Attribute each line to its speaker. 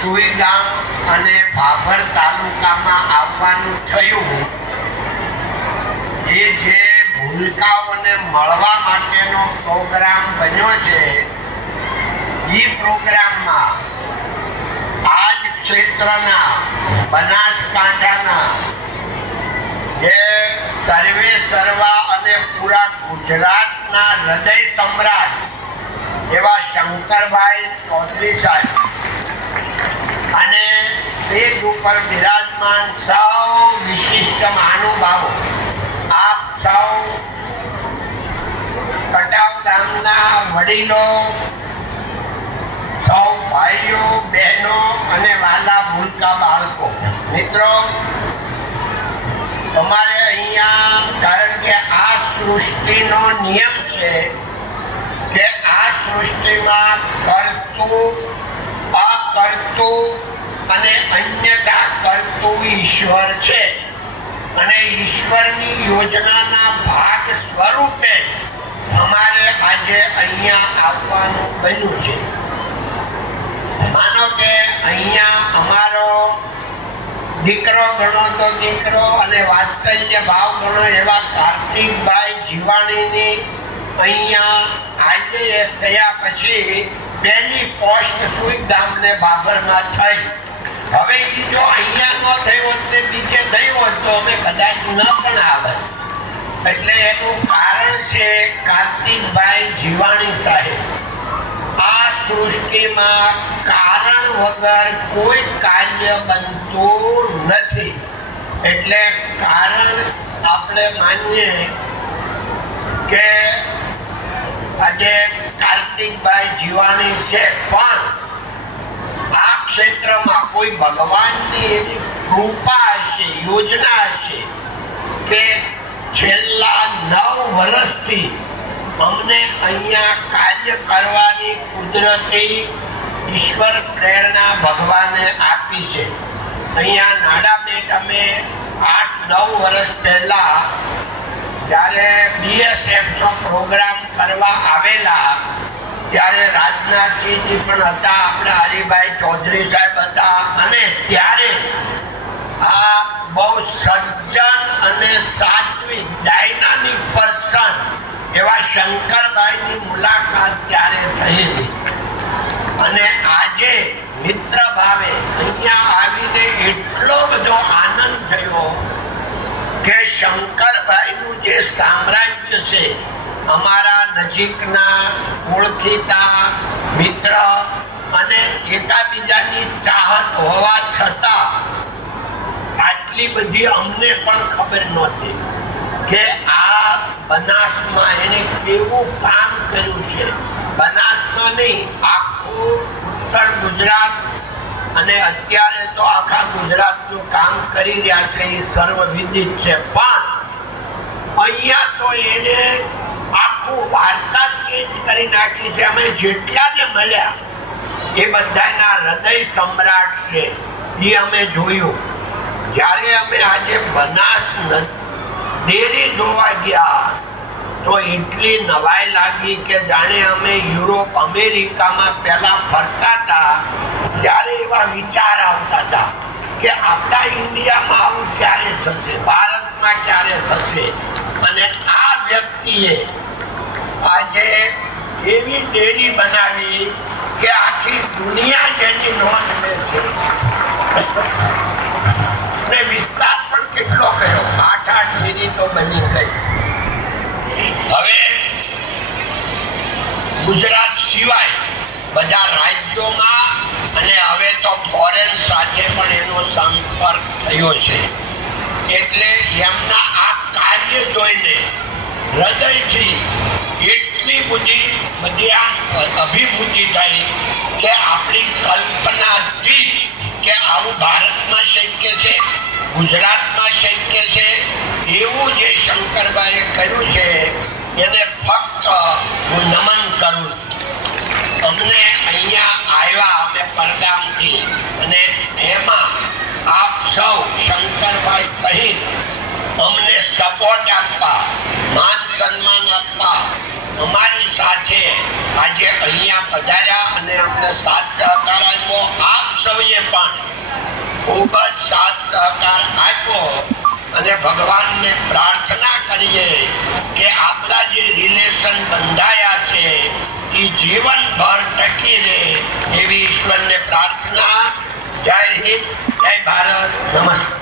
Speaker 1: સુઈગામ અને ભાભર તાલુકામાં આવવાનું થયું. એ જે ભૂલકાઓને મળવા માટેનો પ્રોગ્રામ બન્યો છે એ પ્રોગ્રામમાં આ જ ક્ષેત્રના બનાસકાંઠાના જે સર્વે સર્વા અને પૂરા ગુજરાતના હૃદય સમ્રાટ એવા શંકરભાઈ ચૌધરી સાહેબ સ્ટેજ ઉપર બિરાજમાન સૌ વિશિષ્ટ મહાનુભાવો. આપ સૌ કટાવ ગામના વડીલો, સૌ ભાઈઓ, બહેનો અને વાલા ભૂલકા બાળકો. મિત્રો, અમારે અહીંયા, કારણ કે આ સૃષ્ટિનો નિયમ છે કે આ સૃષ્ટિમાં કરતું, અકર્તું અને અન્યથા કરતું ઈશ્વર છે. અને ઈશ્વરની યોજનાના ભાગ સ્વરૂપે અમારે આજે અહીંયા આવવાનું બન્યું છે. માનો કે અહીંયા અમારો દીકરો ગણો તો દીકરો અને વાત્સલ્ય ભાવ ગણો એવા કાર્તિકભાઈ જીવાણીની અહીંયા આઈએએસ થયા પછી પહેલી પોસ્ટ સુઈ ગામને બાબરમાં થઈ. હવે એ જો અહીંયા ન થયો હોત ને બીજે થયો તો અમે કદાચ ન પણ આવત. એટલે એનું કારણ છે કાર્તિકભાઈ જીવાણી સાહેબ. આ સૃષ્ટિમાં કારણ વગર કોઈ કાર્ય બનતું નથી. એટલે કારણ આપણે માનીએ કે આજે કાર્તિકભાઈ જીવાણી છે, પણ ક્ષેત્રમાં કોઈ ભગવાનની એવી કૃપા હશે, યોજના હશે કે છેલ્લા નવ વર્ષથી અમને અહીંયા કાર્ય કરવાની કુદરતી ઈશ્વર પ્રેરણા ભગવાને આપી છે. અહીંયા નાડાબેટ અમે આઠ નવ વર્ષ પહેલાં જ્યારે બીએસએફનો પ્રોગ્રામ કરવા આવેલા ત્યારે રાજનાથસિંહજી પણ હતા, આપણા હરિભાઈ ચૌધરી સાહેબ હતા. અને ત્યારે આ બહુ સજ્જન અને સાત્વિક ડાયનામિક પર્સન એવા શંકરભાઈની મુલાકાત ત્યારે થયેલી. અને આજે મિત્ર ભાવે અહીંયા આવીને એટલો બધો આનંદ થયો કે શંકરભાઈનું જે સામ્રાજ્ય છે, અમારા નજીકના ઓળખીતા મિત્ર અને એકાબીજાની ચાહત હોવા છતાં આટલી બધી અમને પણ ખબર નહોતી કે આ બનાસમાં એને કેવું કામ કર્યું છે. બનાસમાં નહીં, આખું ઉત્તર ગુજરાત અને અત્યારે તો આખા ગુજરાતનું કામ કરી રહ્યા છે એ સર્વવિદિત છે. પણ અહીંયા તો એને કરી નાખી છે. અમે જેટલાને મળ્યા, એ બધાના હૃદય સમ્રાટ છે. એ અમે જોયું. જ્યારે અમે આજે બનાસ ડેરી જોવા ગયા, તો એટલી નવાઈ લાગી કે જાણે અમે યુરોપ, અમેરિકામાં પહેલાં ફરતા હતા, ત્યારે એવા વિચાર આવતા હતા કે આપણા ઇન્ડિયામાં આવું ક્યારે થશે? ભારતમાં ક્યારે થશે? અને આ વ્યક્તિએ આજે એવી ડેરી બનાવી કે આખી દુનિયા જેની નોંધ લે છે. ને વિસ્તાર પણ કેટલો કયો આઠ આઠ ડેરી તો બની ગઈ. હવે ગુજરાત સિવાય બધા રાજ્યોમાં અને હવે તો ફોરેન સાથે પણ એનો સંપર્ક થયો છે. એટલે એમના આ કાર્ય જોઈને હૃદયથી એટલી બધી બધી આ અભિભૂતિ થઈ કે આપણી કલ્પનાથી કે આવું ભારતમાં શક્ય છે, ગુજરાતમાં શક્ય છે, એવું જે શંકરભાઈએ કર્યું છે, એને ફક્ત હું નમન કરું છું. અમને અહીંયા આવ્યા અમે પરગામથી અને એમાં આપ સૌ શંકરભાઈ સહિત અમને સપોર્ટ આપવા, માન સન્માન આપવા અમારી સાથે આજે અહીંયા પધાર્યા અને અમને સાથ સહકાર આપ્યો. આપ સૌએ પણ ખૂબ જ સાથ સહકાર આપ્યો અને ભગવાનને પ્રાર્થના કરીએ કે આપણા જે રિલેશન બંધાયા છે એ જીવનભર ટકી રહે એવી ઈશ્વરને પ્રાર્થના. જય હિન્દ, જય ભારત, નમસ્કાર.